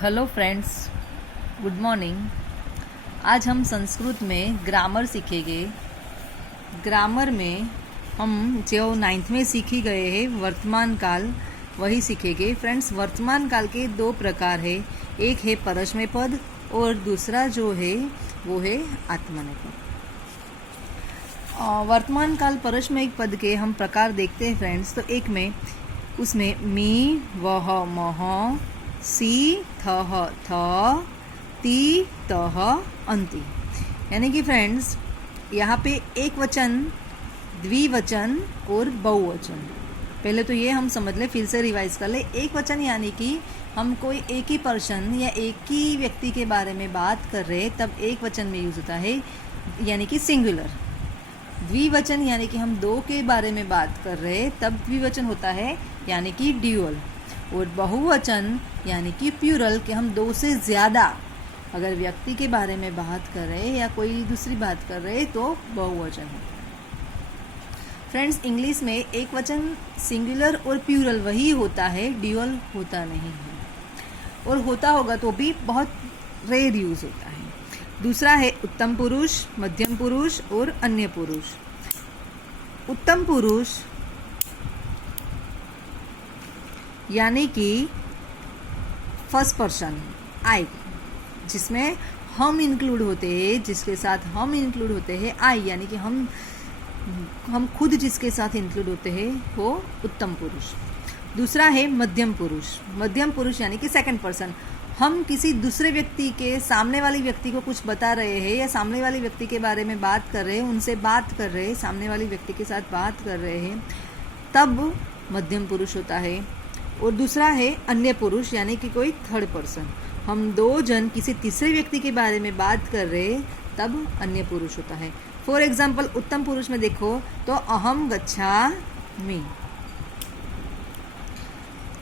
Hello friends, good morning. आज हम संस्कृत में ग्रामर सीखेंगे। ग्रामर में हम जो 9th में सीखी गए हैं वर्तमान काल, वही सीखेंगे। फ्रेंड्स, वर्तमान काल के दो प्रकार है, एक है परस्मय पद और दूसरा जो है वो है आत्मनेपद। वर्तमान काल परस्मय पद के हम प्रकार देखते हैं फ्रेंड्स। तो एक में उसमें मी, वह, मह, सी, थह, थ, ती, तह, अंति। यानी कि फ्रेंड्स यहाँ पे एक वचन, द्विवचन और बहुवचन। पहले तो ये हम समझ ले, फिर से रिवाइज कर ले। एक वचन यानी कि हम कोई एक ही पर्सन या एक ही व्यक्ति के बारे में बात कर रहे, तब एक वचन में यूज होता है, यानी कि सिंगुलर। द्विवचन यानी कि हम दो के बारे में बात कर रहे, तब द्विवचन होता है, यानी कि ड्यूअल। और बहुवचन यानी कि प्यूरल, कि हम दो से ज़्यादा अगर व्यक्ति के बारे में बात कर रहे या कोई दूसरी बात कर रहे तो बहुवचन है। फ्रेंड्स, इंग्लिश में एक वचन सिंगुलर और प्यूरल वही होता है, ड्यूअल होता नहीं है, और होता होगा तो भी बहुत रेयर यूज होता है। दूसरा है उत्तम पुरुष, मध्यम पुरुष और अन्य पुरुष। उत्तम पुरुष यानी कि फर्स्ट पर्सन आई, जिसमें हम इंक्लूड होते हैं, जिसके साथ हम इंक्लूड होते हैं आई, यानी कि हम खुद जिसके साथ इंक्लूड होते हैं वो उत्तम पुरुष। दूसरा है मध्यम पुरुष। मध्यम पुरुष यानी कि सेकंड पर्सन, हम किसी दूसरे व्यक्ति के, सामने वाली व्यक्ति को कुछ बता रहे हैं या सामने वाली व्यक्ति के बारे में बात कर रहे हैं, उनसे बात कर रहे हैं, सामने वाली व्यक्ति के साथ बात कर रहे हैं, तब मध्यम पुरुष होता है। और दूसरा है अन्य पुरुष, यानी कि कोई थर्ड पर्सन, हम दो जन किसी तीसरे व्यक्ति के बारे में बात कर रहे, तब अन्य पुरुष होता है। फॉर एग्जाम्पल, उत्तम पुरुष में देखो तो अहम गच्छामि,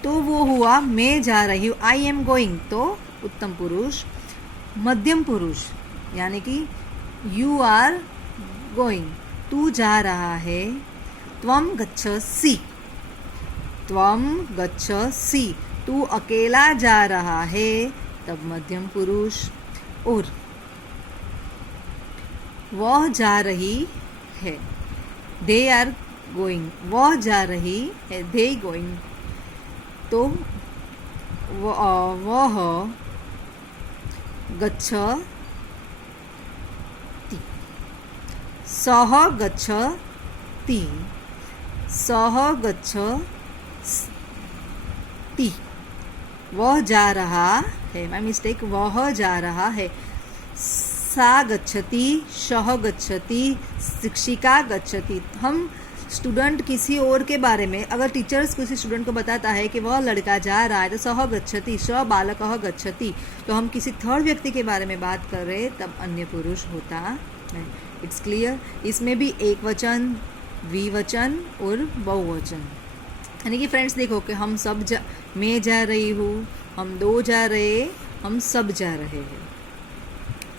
तो वो हुआ मैं जा रही हूँ, आई एम गोइंग, तो उत्तम पुरुष। मध्यम पुरुष यानी कि यू आर गोइंग, तू जा रहा है, त्वम गच्छसि, त्वम गच्छसि, तू अकेला जा रहा है, तब मध्यम पुरुष। और वह जा रही है, दे आर गोइंग, वह जा रही है, दे गोइंग, तो वह गच्छति, सह गच्छति, सह गच्छति, वह जा रहा है, माय मिस्टेक, वह जा रहा है। सा गच्छति, शह गच्छति, शिक्षिका गच्छति। हम स्टूडेंट किसी और के बारे में, अगर टीचर्स किसी स्टूडेंट को बताता है कि वह लड़का जा रहा है, तो सह गच्छति, स बालकः गच्छति, तो हम किसी थर्ड व्यक्ति के बारे में बात कर रहे, तब अन्य पुरुष होता है। It's clear. इसमें भी एक वचन, द्विवचन और बहुवचन। यानी कि फ्रेंड्स देखो कि हम सब मैं जा रही हूँ, हम दो जा रहे, हम सब जा रहे हैं।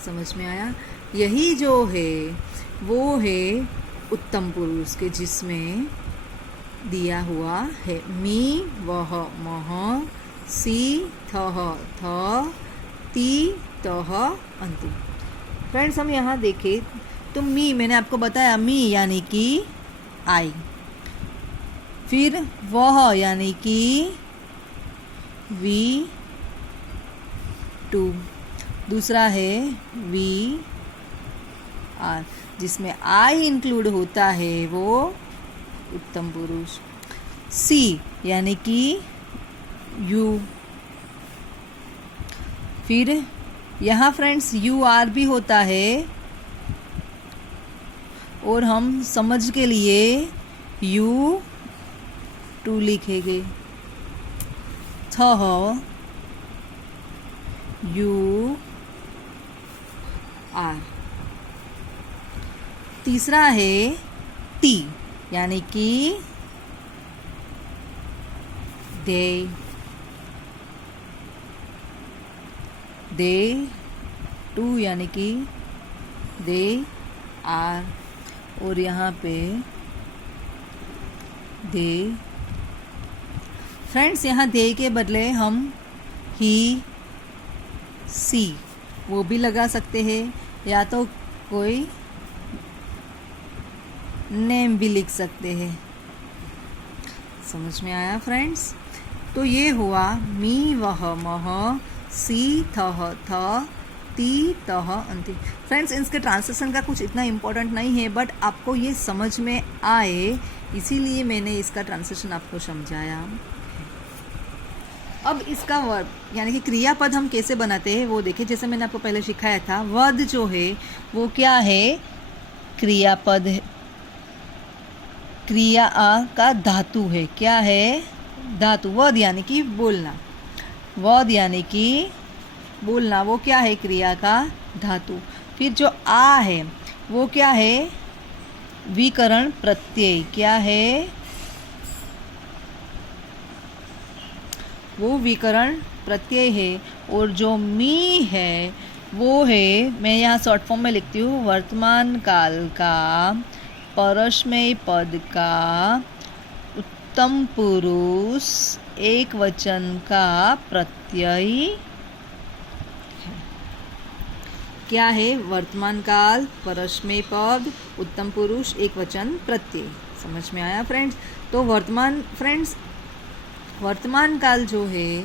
समझ में आया? यही जो है वो है उत्तम पुरुष के, जिसमें दिया हुआ है मी, वह, मह, सी, थह, थ, ती, तह, अंति। फ्रेंड्स, हम यहाँ देखें तो मी, मैंने आपको बताया मी यानी कि आई, फिर वह यानी कि वी टू, दूसरा है वी आर, जिसमें आई इंक्लूड होता है वो उत्तम पुरुष। सी यानी कि यू, फिर यहाँ फ्रेंड्स यू आर भी होता है, और हम समझ के लिए यू टू लिखेंगे। थह, यू आर। तीसरा है ती, यानी कि दे, दे टू यानी कि दे आर, और यहाँ पे दे फ्रेंड्स, यहाँ दे के बदले हम ही, सी, वो भी लगा सकते हैं, या तो कोई नेम भी लिख सकते हैं। समझ में आया फ्रेंड्स? तो ये हुआ मी वह मह, सी थह थ, ती तह अंति। फ्रेंड्स, इसके ट्रांसलेशन का कुछ इतना इम्पोर्टेंट नहीं है, बट आपको ये समझ में आए इसीलिए मैंने इसका ट्रांसलेशन आपको समझाया। अब इसका वर्ब यानी कि क्रियापद हम कैसे बनाते हैं वो देखें। जैसे मैंने आपको पहले सिखाया था, वध जो है वो क्या है? क्रियापद है, क्रिया का धातु है। क्या है? धातु। वध यानी कि बोलना, वध यानी कि बोलना, वो क्या है? क्रिया का धातु। फिर जो आ है वो क्या है? विकरण प्रत्यय। क्या है? वो विकरण प्रत्यय है। और जो मी है वो है, मैं यहाँ शॉर्ट फॉर्म में लिखती हूँ, वर्तमान काल का परस्मय पद का उत्तम पुरुष एक वचन का प्रत्यय। क्या है? वर्तमान काल, परस्मय पद, उत्तम पुरुष, एक वचन, प्रत्यय। समझ में आया फ्रेंड्स? तो वर्तमान काल जो है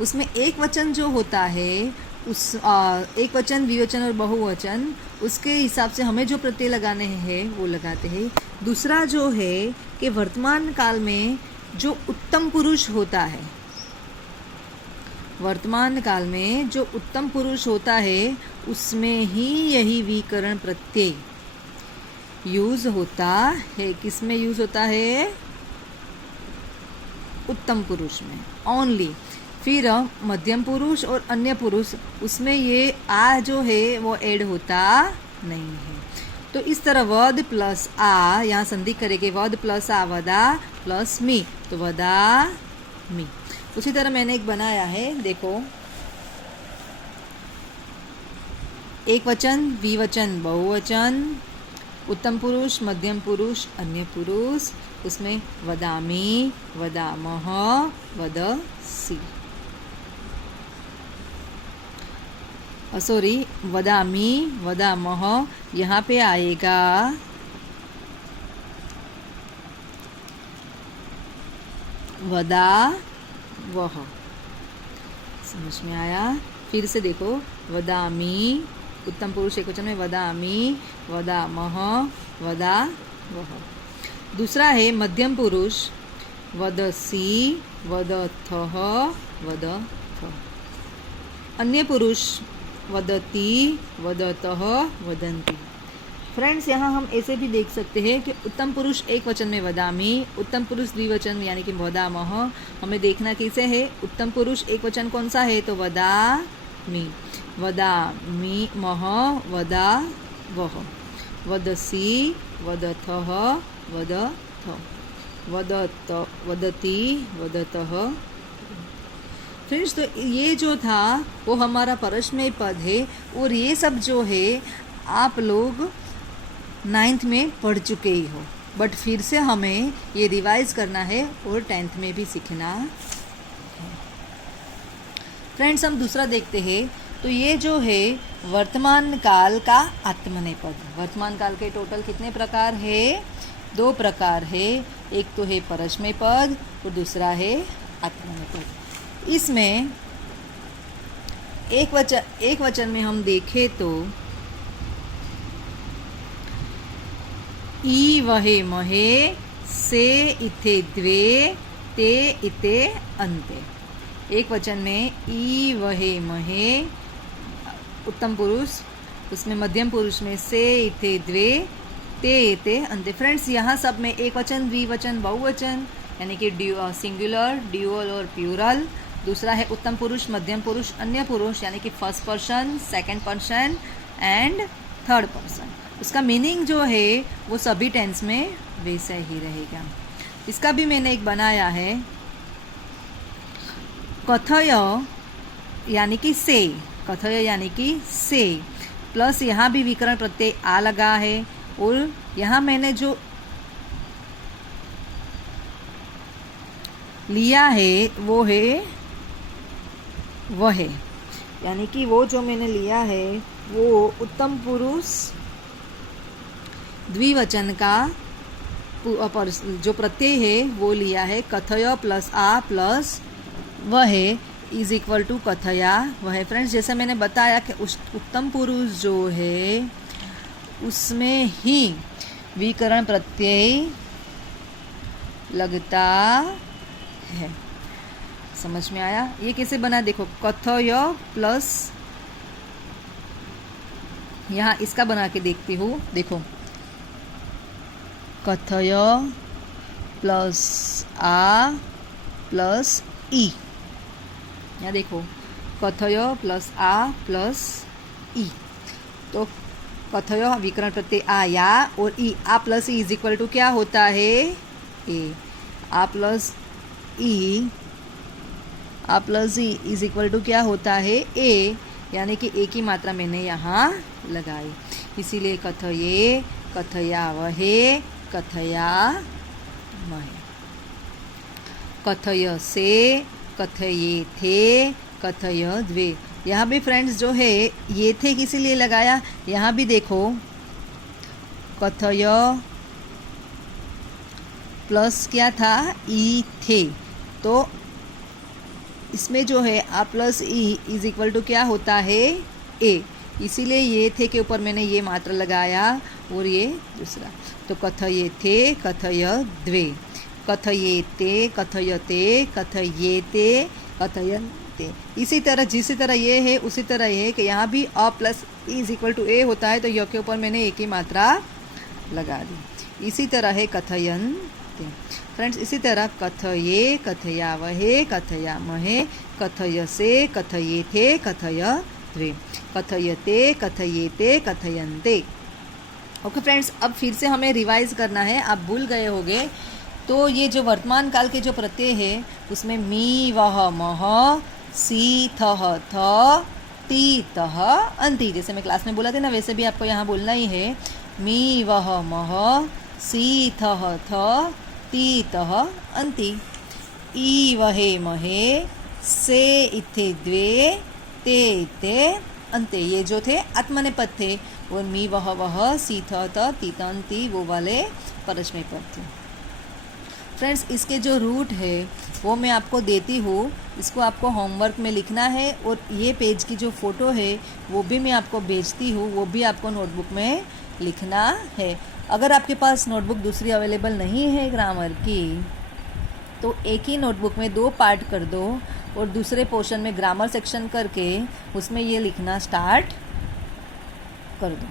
उसमें एक वचन जो होता है, उस एक वचन, द्विवचन और बहुवचन, उसके हिसाब से हमें जो प्रत्यय लगाने हैं वो लगाते हैं। दूसरा जो है कि वर्तमान काल में जो उत्तम पुरुष होता है, वर्तमान काल में जो उत्तम पुरुष होता है उसमें ही यही विकरण प्रत्यय यूज होता है। किस में यूज होता है? उत्तम पुरुष में ओनली। फिर मध्यम पुरुष और अन्य पुरुष, उसमें ये आ जो है वो ऐड होता नहीं है। तो इस तरह वद प्लस आ, यहाँ संधि करेंगे, वद प्लस आ, वदा प्लस मी, तो वदा मी। उसी तरह मैंने एक बनाया है, देखो, एक वचन, द्विवचन, बहुवचन, उत्तम पुरुष, मध्यम पुरुष, अन्य पुरुष, उसमें वदामि, वदामः, वदसि। सॉरी, वदामि, वदामः, यहाँ पे आएगा वदा वह। समझ में आया? फिर से देखो, वदामि, उत्तम पुरुष एक वचन में वदामि, वदामः, वदा वह। दूसरा है मध्यम पुरुष, वदसि, वदथः, वदथ। अन्य पुरुष, वदति, वदतः, वदन्ति। फ्रेंड्स, यहाँ हम ऐसे भी देख सकते हैं कि उत्तम पुरुष एक वचन में वदामि, उत्तम पुरुष द्विवचन यानी कि वदामः। हमें देखना कैसे है? उत्तम पुरुष एक वचन कौन सा है? तो वदामि, वदामि मः, वदा वह, वदसि, वदथः, वदथ, वदत, वदति, वदतः। फ्रेंड्स, तो ये जो था वो हमारा परस्मय पद है, और ये सब जो है आप लोग 9th में पढ़ चुके ही हो, बट फिर से हमें ये रिवाइज करना है और 10th में भी सीखना है। फ्रेंड्स, हम दूसरा देखते हैं। तो ये जो है वर्तमान काल का आत्मनेपद। वर्तमान काल के टोटल कितने प्रकार है? 2 प्रकार है। एक तो है परस्मय पद और दूसरा है आत्मनेपद। इसमें एक वचन में हम देखें तो ई वहे महे, से इथे द्वे, ते इते अन्ते। एक वचन में ई वहे महे, उत्तम पुरुष, उसमें मध्यम पुरुष में से इथे द्वे, ते इते अन्ते। फ्रेंड्स, यहाँ सब में एक वचन, द्विवचन, बहुवचन यानी कि सिंगुलर, ड्यूअल और प्लूरल। दूसरा है उत्तम पुरुष, मध्यम पुरुष, अन्य पुरुष यानी कि first person, second person and third person. उसका मीनिंग जो है वो सभी टेंस में वैसा ही रहेगा। इसका भी मैंने एक बनाया है, कथय यानी कि से, कथय यानी कि से, प्लस यहाँ भी विकरण प्रत्यय आ लगा है, और यहाँ मैंने जो लिया है वो है वह है। यानी कि वो जो मैंने लिया है वो उत्तम पुरुष द्विवचन का जो प्रत्यय है वो लिया है कथय प्लस आ प्लस वह इज इक्वल टू कथया वह। फ्रेंड्स, जैसे मैंने बताया कि उत्तम पुरुष जो है उसमें ही विकरण प्रत्यय लगता है। समझ में आया? ये कैसे बना देखो, कथय प्लस, यहाँ इसका बना के देखती हूँ। देखो, कथय प्लस आ प्लस ई। यहाँ देखो, कथय प्लस आ प्लस ई। तो कथय विकरण प्रत्यय आ या और ई, आ प्लस ई इज इक्वल टू क्या होता है? ए। आ प्लस ई इज इक्वल टू क्या होता है? ए। यानी कि ए की मात्रा मैंने यहाँ लगाई, इसीलिए कथये कथयावहे कथयामहे। कथय से कथये थे कथय द्वे। यहाँ भी फ्रेंड्स जो है ये थे किसी लिए लगाया, यहाँ भी देखो कथय प्लस क्या था? ई थे। तो इसमें जो है आ प्लस ई इज इक्वल टू क्या होता है? ए। इसीलिए ये थे के ऊपर मैंने ये मात्रा लगाया और ये दूसरा। तो कथये थे कथय द्वे, कथयेते कथयते कथयेते कथयन्ते। इसी तरह जिसी तरह ये है उसी तरह ये है कि यहाँ भी अ प्लस ई इज इक्वल टू ए होता है, तो य के ऊपर मैंने ए की मात्रा लगा दी। इसी तरह है कथयन्ते। फ्रेंड्स, इसी तरह कथये कथयावहे कथयामहे कथयसे कथयेथे कथयद्वे, कथयते कथयेते कथयन्ते। ओके फ्रेंड्स, अब फिर से हमें रिवाइज करना है। आप भूल गए होंगे तो ये जो वर्तमान काल के जो प्रत्यय है उसमें मी वह मह सी थह थ ती तह अंति, जैसे मैं क्लास में बोला था ना वैसे भी आपको यहाँ बोलना ही है। मी वह मह सी थह थ ती तह अंति। ई वहे महे से इथे द्वे ते इते अंते। ये जो थे आत्मनेपद थे और मी वह सी थ त ती त अंति वो वाले परस्मय पद थे। फ्रेंड्स, इसके जो रूट है वो मैं आपको देती हूँ, इसको आपको होमवर्क में लिखना है और ये पेज की जो फ़ोटो है वो भी मैं आपको भेजती हूँ, वो भी आपको नोटबुक में लिखना है। अगर आपके पास नोटबुक दूसरी अवेलेबल नहीं है ग्रामर की तो एक ही नोटबुक में 2 पार्ट कर दो और दूसरे पोर्शन में ग्रामर सेक्शन करके उसमें ये लिखना स्टार्ट कर दो।